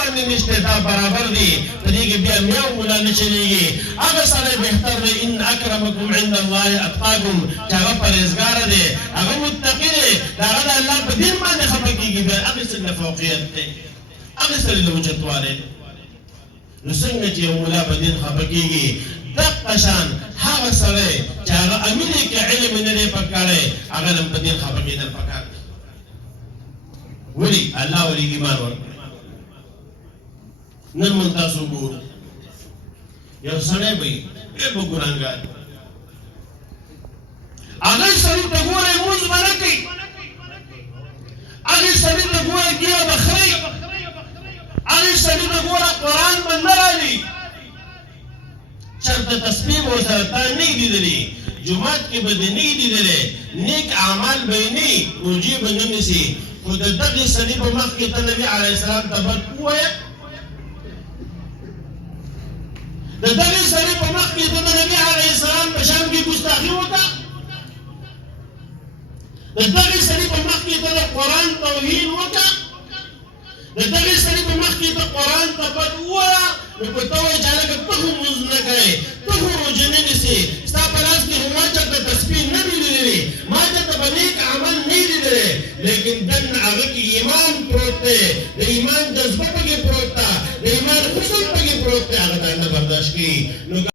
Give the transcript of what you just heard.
باندې نشته دا برابر دي په دې کې بیا میاو مولا نه چلیږي هغه سره بهتر دی ان اکرمکم عند الله اتقاکم چې هغه پرهیزګار دی هغه متقی دی دا هغه د الله په دین باندې خفه کېږي بیا هغه څنګه فوقیت دی هغه سره د اوچتوالی نو څنګه چې یو مولا په دین خفه کېږي دقه شان هغه سړی چې هغه امین یې که علم یې نه دی پکړی هغه هم په دین خفه کېدل پکار دی ولي الله ولي ایمان ورکړي نن مونږ تاسو ګورو یو سړی به ډېر په ګناهګار هغه سړي ته ګورئ لمونځ به نه کوي هغې سړي ته ګوره ګیره به خوري هغې سړي ته ګوره قرآن به نه رالي چېرته تسبیح به ورسره تا نه یې لیدلي جومات کې به دې نه یې لیدلی نیک اعمال به یې نه وي روژې به نه نیسي خو د دغې سړي په مخ کې ته نبي علیه السلام ته بد ووایه د دغې سړي په مخ کې ته د نبي علیه السلام په شان کې ګستاخي وکړه د دغې سړي په مخ کې ته د قرآن توهین وکړه د دغې سړي په مخ کې ته قرآن ته بد ووایه نو که ته وایې چې هلکه ته خو لمونځ نه کوې ته خو روژه نه نیسې ستا په لاس کې خو ما چېرته تسبیح نه وي لیدلې ما چېرته به نیک عمل نه وي لیدلی لیکن دننه هغه کې ایمان پروت دی د ایمان